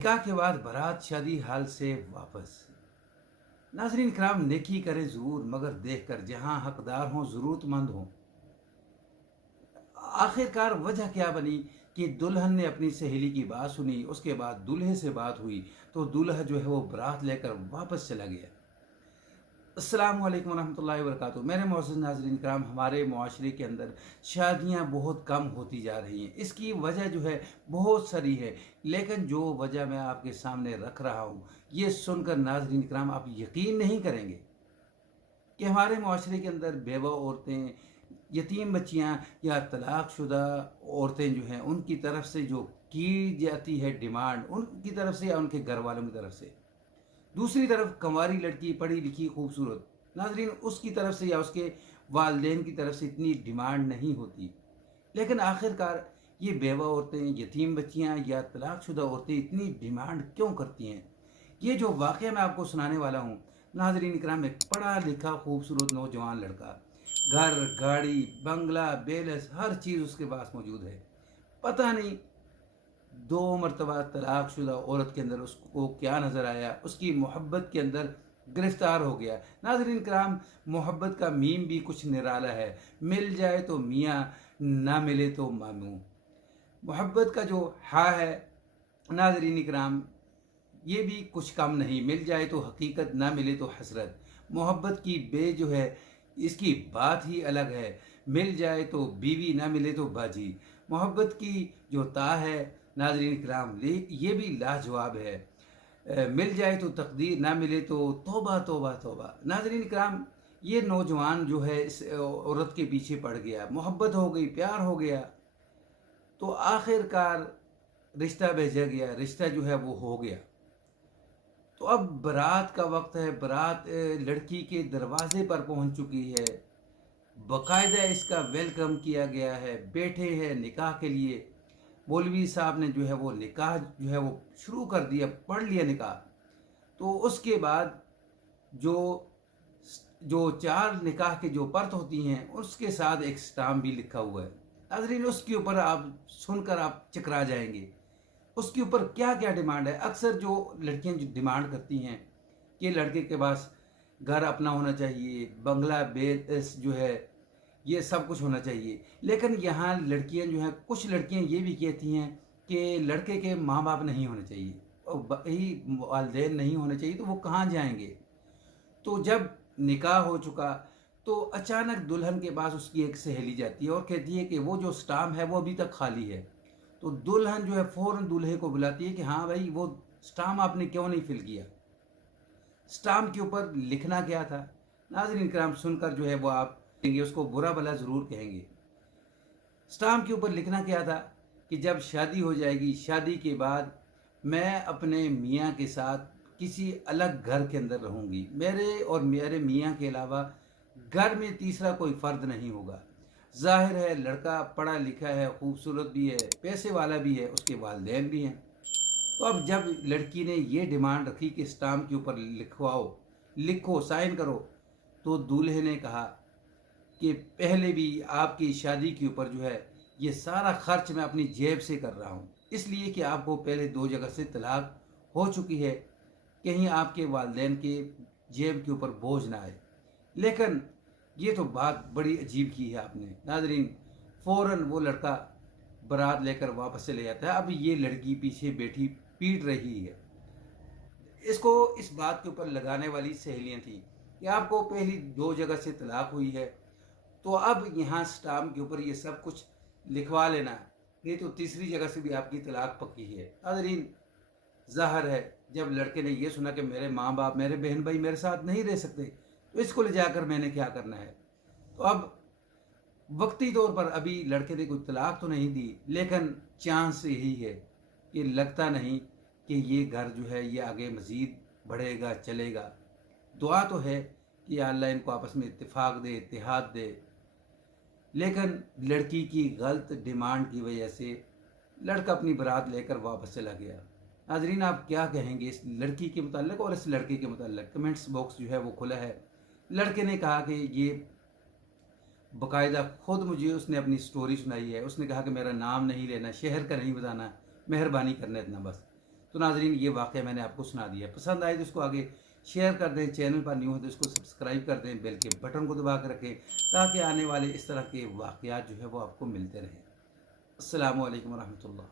निकाह के बाद बारात शादी हाल से वापस। नाज़रीन कराम, नेकी करें ज़रूर मगर देख कर, जहाँ हकदार हों ज़रूरतमंद हों। आखिरकार वजह क्या बनी कि दुल्हन ने अपनी सहेली की बात सुनी, उसके बाद दूल्हे से बात हुई तो दूल्हा जो है वो बारात लेकर वापस चला गया। अस्सलामु अलैकुम रहमतुल्लाहि व बरकातुहू। मेरे मोअज़्ज़ज़ नाज़रीन कराम, हमारे मुआशरे के अंदर शादियाँ बहुत कम होती जा रही हैं। इसकी वजह जो है बहुत सारी है, लेकिन जो वजह मैं आपके सामने रख रहा हूँ, ये सुनकर नाज़रीन कराम आप यकीन नहीं करेंगे कि हमारे मुआशरे के अंदर बेवा औरतें, यतीम बच्चियाँ या तलाक़शुदा औरतें जो हैं, उनकी तरफ से जो की जाती है डिमांड, उनकी तरफ से या उनके घर वालों की तरफ से। दूसरी तरफ कंवारी लड़की, पढ़ी लिखी खूबसूरत, नाजरीन उसकी तरफ से या उसके वालदेन की तरफ से इतनी डिमांड नहीं होती। लेकिन आखिरकार ये बेवा औरतें, यतीम बच्चियाँ या तलाक़शुदा औरतें इतनी डिमांड क्यों करती हैं? ये जो वाक़या मैं आपको सुनाने वाला हूँ, नाज़रीन इकराम, एक पढ़ा लिखा खूबसूरत नौजवान लड़का, घर, गाड़ी, बंगला, बेलस, हर चीज़ उसके पास मौजूद है। पता नहीं 2 मरतबा तलाक़शुदा औरत के अंदर उसको क्या नज़र आया, उसकी मोहब्बत के अंदर गिरफ़्तार हो गया। नाज़रीन कराम, मोहब्बत का मीम भी कुछ निराला है, मिल जाए तो मियाँ, ना मिले तो मामू। मोहब्बत का जो हा है, नाज़रीन कराम, ये भी कुछ कम नहीं, मिल जाए तो हकीकत, ना मिले तो हसरत। मोहब्बत की बे जो है, इसकी बात ही अलग है, मिल जाए तो बीवी, ना मिले तो बाजी। मोहब्बत की जो ता है, नाज़रीन कराम, ये भी लाजवाब है। मिल जाए तो तकदीर, ना मिले तो तौबा तौबा तौबा। नाज़रीन कराम, ये नौजवान जो है इस औरत के पीछे पड़ गया, मोहब्बत हो गई, प्यार हो गया, तो आखिरकार रिश्ता भेजा गया, रिश्ता जो है वो हो गया। तो अब बारात का वक्त है, बारात लड़की के दरवाजे पर पहुंच चुकी है, बाकायदा इसका वेलकम किया गया है, बैठे हैं निकाह के लिए। मौलवी साहब ने जो है वो निकाह जो है वो शुरू कर दिया, पढ़ लिया निकाह। तो उसके बाद जो जो 4 निकाह के जो पर्त होती हैं, उसके साथ एक स्टाम्प भी लिखा हुआ है। नाज़रीन, उसके ऊपर आप सुनकर आप चकरा जाएंगे। उसके ऊपर क्या क्या डिमांड है। अक्सर जो लड़कियां जो डिमांड करती हैं कि लड़के के पास घर अपना होना चाहिए, बंगला बेस जो है, ये सब कुछ होना चाहिए। लेकिन यहाँ लड़कियां जो हैं, कुछ लड़कियां ये भी कहती हैं कि लड़के के माँ बाप नहीं होने चाहिए और ही वालदेन नहीं होने चाहिए, तो वो कहाँ जाएंगे। तो जब निकाह हो चुका तो अचानक दुल्हन के पास उसकी एक सहेली जाती है और कहती है कि वो जो स्टाम्प है वो अभी तक खाली है। तो दुल्हन जो है फ़ौरन दूल्हे को बुलाती है कि हाँ भाई, वो स्टाम्प आपने क्यों नहीं फिल किया। स्टाम्प के ऊपर लिखना क्या था, नाज़रीन कराम, सुनकर जो है वो आप कहेंगे, उसको बुरा भला ज़रूर कहेंगे। स्टाम्प के ऊपर लिखना क्या था कि जब शादी हो जाएगी, शादी के बाद मैं अपने मियाँ के साथ किसी अलग घर के अंदर रहूँगी, मेरे और मेरे मियाँ के अलावा घर में तीसरा कोई फ़र्द नहीं होगा। ज़ाहिर है लड़का पढ़ा लिखा है, खूबसूरत भी है, पैसे वाला भी है, उसके वालिदैन भी हैं। तो अब जब लड़की ने ये डिमांड रखी कि स्टाम्प के ऊपर लिखवाओ, लिखो, साइन करो, तो दूल्हे ने कहा कि पहले भी आपकी शादी के ऊपर जो है ये सारा खर्च मैं अपनी जेब से कर रहा हूँ, इसलिए कि आपको पहले 2 जगह से तलाक हो चुकी है, कहीं आपके वालिदैन के जेब के ऊपर बोझ ना आए। लेकिन ये तो बात बड़ी अजीब की है आपने। नाजरीन, फ़ौरन वो लड़का बारात लेकर वापस चले जाता है। अब ये लड़की पीछे बैठी पीट रही है। इसको इस बात के ऊपर लगाने वाली सहेलियाँ थी कि आपको पहली 2 जगह से तलाक हुई है, तो अब यहाँ स्टाम्प के ऊपर ये सब कुछ लिखवा लेना, नहीं तो तीसरी जगह से भी आपकी तलाक पक्की है। नाज़रीन, ज़ाहिर है जब लड़के ने ये सुना कि मेरे माँ बाप, मेरे बहन भाई मेरे साथ नहीं रह सकते, तो इसको ले जाकर मैंने क्या करना है। तो अब वक्ती तौर पर अभी लड़के ने कोई तलाक तो नहीं दी, लेकिन चांस यही है कि लगता नहीं कि ये घर जो है ये आगे मज़ीद बढ़ेगा, चलेगा। दुआ तो है कि अल्लाह इनको आपस में इत्तेफाक दे, इत्तेहाद दे। लेकिन लड़की की गलत डिमांड की वजह से लड़का अपनी बारात लेकर वापस चला गया। नाजरीन, आप क्या कहेंगे इस लड़की के मुताल्लिक और इस लड़के के मुताल्लिक? कमेंट्स बॉक्स जो है वो खुला है। लड़के ने कहा कि ये बाकायदा खुद मुझे उसने अपनी स्टोरी सुनाई है। उसने कहा कि मेरा नाम नहीं लेना, शहर का नहीं बताना, मेहरबानी करना इतना बस। तो नाजरीन ये वाक़या मैंने आपको सुना दिया। पसंद आए तो इसको आगे शेयर कर दें, चैनल पर न्यू है तो इसको सब्सक्राइब कर दें, बेल के बटन को दबा कर रखें ताकि आने वाले इस तरह के वाक़यात जो है वो आपको मिलते रहें। अस्सलामु अलैकुम वरहमतुल्लाह।